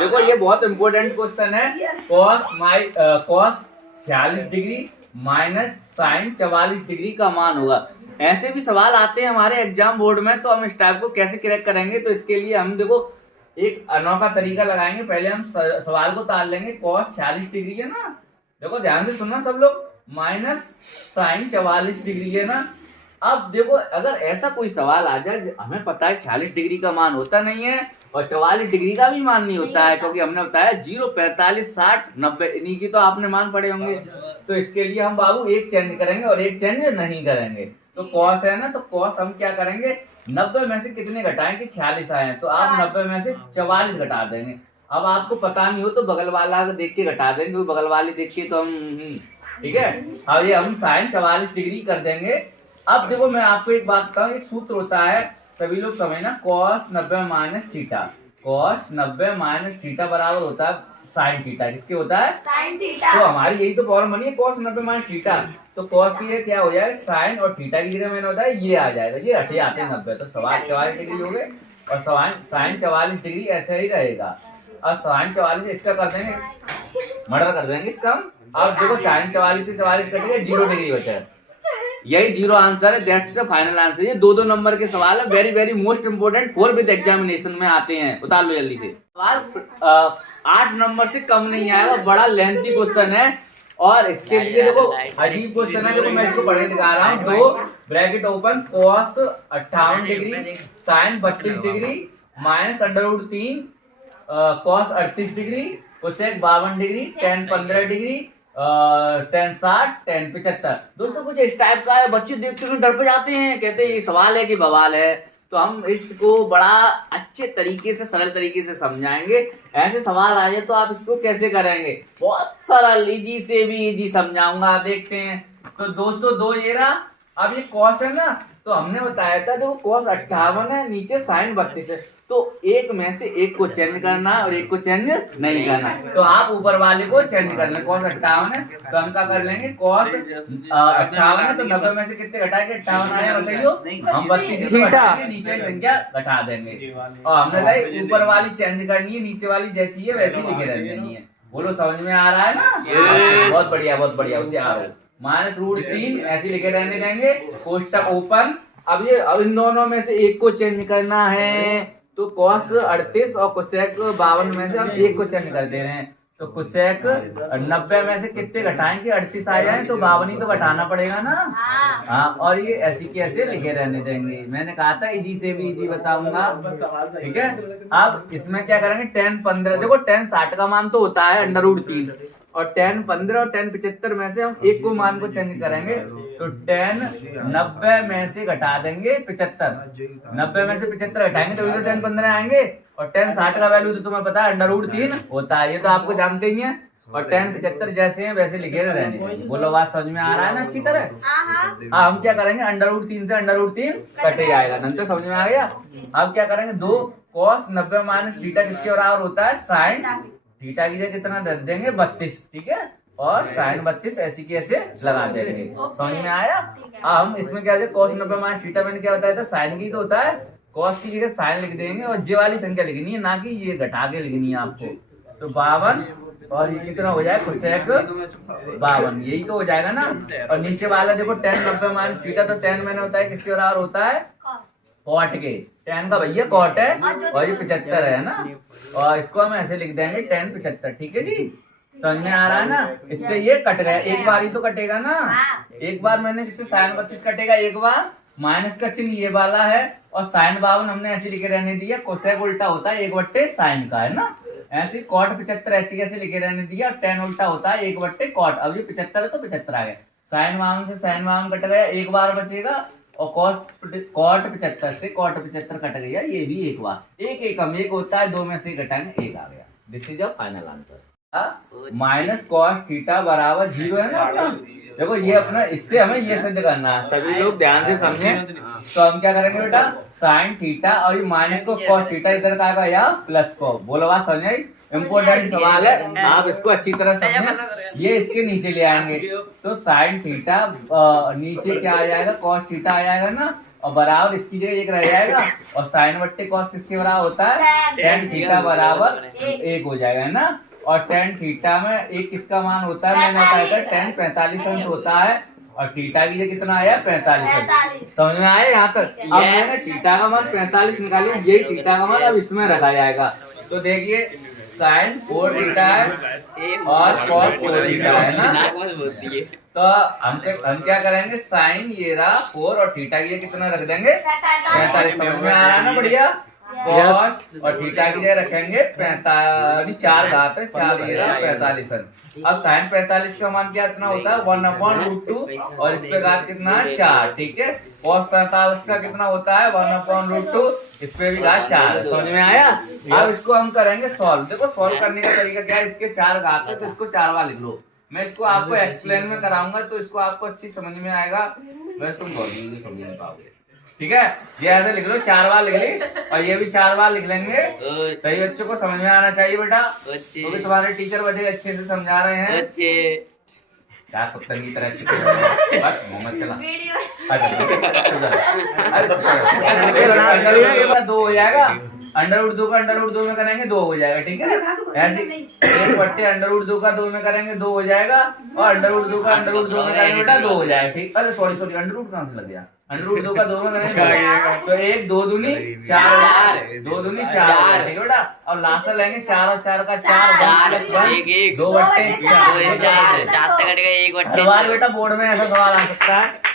देखो ये बहुत इंपॉर्टेंट क्वेश्चन है। Cos 46 degree minus sine 44 degree का मान होगा। ऐसे भी सवाल आते हैं हमारे एग्जाम बोर्ड में, तो हम इस टाइप को कैसे क्रैक करेंगे? तो इसके लिए हम देखो एक अनोखा तरीका लगाएंगे। पहले हम सवाल को ताल लेंगे। कॉस 46 डिग्री है ना, देखो ध्यान से सुनना सब लोग, माइनस साइन 44 डिग्री है ना। अब देखो अगर ऐसा कोई सवाल आ जाए, हमें पता है 46 डिग्री का मान होता नहीं है और 44 डिग्री का भी मान नहीं होता है, क्योंकि हमने बताया 0, 45, 60, 90 इन्हीं की तो आपने मान पड़े होंगे। तो इसके लिए हम बाबू एक चेंज करेंगे और एक चेंज नहीं करेंगे। तो कॉस है ना, तो कॉस हम क्या करेंगे, 90 में से कितने घटाएं कि 46 आए, तो आप 90 में से 44 घटा देंगे। अब आपको पता नहीं हो तो बगल वाला देख के घटा देंगे, क्योंकि बगल वाली देख के तो हम ठीक है। अब ये हम साइन 44 डिग्री कर देंगे। अब देखो मैं आपको एक बात बताऊं, एक सूत्र होता है, सभी लोग समझना, cos 90 minus theta. Cos 90 minus theta बराबर होता है साइन थीटा। किसके होता है? Sine theta. तो हमारी यही तो प्रॉब्लम बनी है, कॉस 90 माइनस थीटा। तो कॉस की ये क्या हो जाएगा, साइन, और थीटा की जगह मैंने होता है ये आ जाएगा, ये हटे आते हैं 90, तो 44 डिग्री हो गए और साइन 44 डिग्री ऐसे ही रहेगा। और साइन 44 इसका कर देंगे, मर्डर कर देंगे इसका हम। अब देखो साइन 44 से 44 कटेगा, 0 डिग्री बचा है, यही 0 आंसर है। That's the final answer. ये 2-2 नंबर के सवाल है, very very most important, 4 with examination में आते हैं। उतार लो जल्दी से। सवाल 8 नंबर से कम नहीं आएगा, बड़ा लेंथी क्वेश्चन है और इसके लिए देखो अजीब क्वेश्चन है। देखो मैं इसको पढ़ के दिखा रहा हूँ। तो bracket open, cos 58 degree sine 32 degree minus √3 cos 38 degree cosec 52 degree ten 15 degree ten 60 ten 75। दोस्तों कुछ इस टाइप का है, बच्चे देखते हुए डर पे जाते हैं, कहते हैं ये सवाल है कि बवाल है। तो हम इसको बड़ा अच्छे तरीके से, सरल तरीके से समझाएंगे। ऐसे सवाल आ जाए तो आप इसको कैसे करेंगे, बहुत सरल, इजी से भी इजी समझाऊंगा, देखते हैं। तो दोस्तों दो ये रहा। अब ये कॉस है ना, तो हमने बताया था देखो कॉस 58 है, नीचे साइन 32 है, तो एक में से एक को चेंज करना और एक को चेंज नहीं करना। तो आप ऊपर वाले को चेंज कर लें। कॉस 58 है तो हम क्या कर लेंगे, कॉस 58 है तो 90 में से कितने घटाएंगे, 58 आया बताइयो, हम 32 नीचे संख्या घटा देंगे। और हमने कहा ऊपर वाली चेंज करनी है, नीचे वाली जैसी है वैसी लिखे रहनी है। बोलो समझ में आ रहा है ना? बहुत बढ़िया बहुत बढ़िया, उसे आ रहा है। -√3 ऐसे लिखे रहने देंगे, कोष्टक ओपन। अब इन दोनों में से एक को चेंज करना है, तो कॉस 38 और कोसेक 52 में से हम एक को चेंज कर दे रहे हैं। तो कोसेक 90 में से कितने घटाएंगे, 38 आ जाए तो 52 ही तो घटाना पड़ेगा ना। हाँ, और ये ऐसी के ऐसे लिखे रहने देंगे। मैंने कहा था इजी से भी इजी बताऊंगा, ठीक है। अब इसमें क्या करेंगे, टेन 15, देखो टेन 60 का मान तो होता है √3, और टेन 15 और टेन 75 में से हम एक को मान को चेंज करेंगे। तो टेन 90 में से घटा देंगे 75, 90 में से 75 घटाएंगे तो टेन 15 आएंगे। और टेन 60 का वैल्यू तो तुम्हें पता है √3 होता है, ये तो आपको जानते ही हैं। और टेन 75 जैसे हैं वैसे लिखे रहने। बोलो बात समझ में आ रहा है ना अच्छी तरह? हाँ, हम क्या करेंगे, √3 से √3 कटे जाएगा, तो समझ में आ गया। अब क्या करेंगे, 2 कॉस 90 माइनस थीटा किसके बराबर होता है, साइन थीटा की जगह कितना दे देंगे, 32, ठीक है। और साइन 32 ऐसी की ऐसे लगा देंगे। समझ में आया? हम इसमें क्या, कॉस 90 माइनस थीटा मैंने क्या बताया था, साइन की तो होता है, कॉस की जगह साइन लिख देंगे और जे वाली संख्या लिखनी है, ना कि ये घटा के लिखनी है आपको। तो 52 और ये कितना हो जाए, कोसेक 52, यही तो हो जाएगा ना। और नीचे वाला देखो टेन 90 माइनस थीटा, तो टेन मैंने होता है किसके बराबर होता है, कॉट के। टेन का भैया कॉट है और ये 75 है ना, और इसको हम ऐसे लिख देंगे टेन 75, ठीक है जी। समझ में आ रहा है ना? इससे ये कट गया, एक बार ही तो कटेगा ना, एक बार मैंने जिससे साइन 32 कटेगा, एक बार माइनस का चिन्ह ये वाला है, और साइन 52 हमने ऐसे लिखे रहने दिया। कोसेक उल्टा होता है 1/साइन का, है ना। ऐसे कॉट 75 ऐसे कैसे लिखे रहने दिया, टेन उल्टा होता है 1/कॉट। अब ये 75 है तो 75 आ गया, साइन 52 से साइन 52 कट गया, एक बार बचेगा। और कॉट 75 से कॉट 75 कट गया, ये भी एक बार, एक हम एक होता है, 2 में से घटाएंगे, एक आ गया। This is a final answer. Minus cos theta बराबर 0 है ना अपना। देखो ये अपना, इससे हमें ये सिद्ध करना है, सभी लोग ध्यान से समझें। तो हम क्या करेंगे बेटा, साइन थीटा और ये माइनस को कॉस थीटा इधर का आएगा या प्लस को। बोलो बात समझे, इम्पोर्टेंट सवाल है, आप इसको अच्छी तरह समझें। ये इसके नीचे ले आएंगे, तो साइन थीटा नीचे क्या आ जाएगा, कॉस थीटा आ जाएगा ना। और बराबर इसकी जगह एक रह जाएगा और साइन बट्टे कॉस किसके बराबर होता है टेन थीटा बराबर 1 हो जाएगा, है ना। और टेन थीटा में एक किसका मान होता है, मैंने बताया था टेन 45 अंश होता है और थीटा की जगह कितना आया 45 अंश। समझ में आया यहाँ तक। अब मैंने थीटा का मान 45 निकाली, ये थीटा का मान अब इसमें रखा जाएगा। तो देखिए साइन 4 थीटा है और कॉस 4 थीटा है ना। तो हम क्या करेंगे, साइन ये रहा 4 और थीटा की कितना रख देंगे 45। समझ में आ रहा है ना, बढ़िया। कॉस और थीटा की जगह रखेंगे 45, 4 घात है 4 ये रहा 45। अब साइन 45 का मान क्या कितना होता है 1/√2 और इस पे घात कितना है 4, ठीक है। कॉस 45 का कितना होता है 1/√2, इस पे भी घात 4। समझ में आया। अब इसको हम करेंगे सॉल्व। देखो सॉल्व करने का तरीका क्या है, इसके 4 घात है तो इसको 4 बार लिख लो। मैं इसको आपको एक्सप्लेन में कराऊंगा तो इसको आपको अच्छी समझ में आएगा, वैसे तुम समझ नहीं पाओगे, ठीक है। ये ऐसे लिख लो, 4 बार लिख ली और ये भी 4 बार लिख लेंगे। सही बच्चों को समझ में आना चाहिए बेटा, तो भी तुम्हारे टीचर बच्चे अच्छे से समझा रहे हैं। क्या कुत्ते की तरह चला 2 हो जाएगा, √2 का √2 में करेंगे 2 हो जाएगा, ठीक है। ऐसे 1/√2 का 2 में करेंगे 2 हो जाएगा और √2 का √2 में करेंगे बेटा 2 हो जाएगा, ठीक। अरे सॉरी √2 कहाँ से लग गया, √2 का 2 में करेंगे तो 1 2 दूनी 4 2 दूनी 4, ठीक है बेटा। और लास्ट लेंगे 4 और 4 का 4 2/4 हर बार बेटा बोर्ड में ऐसा सवाल आ सकता है।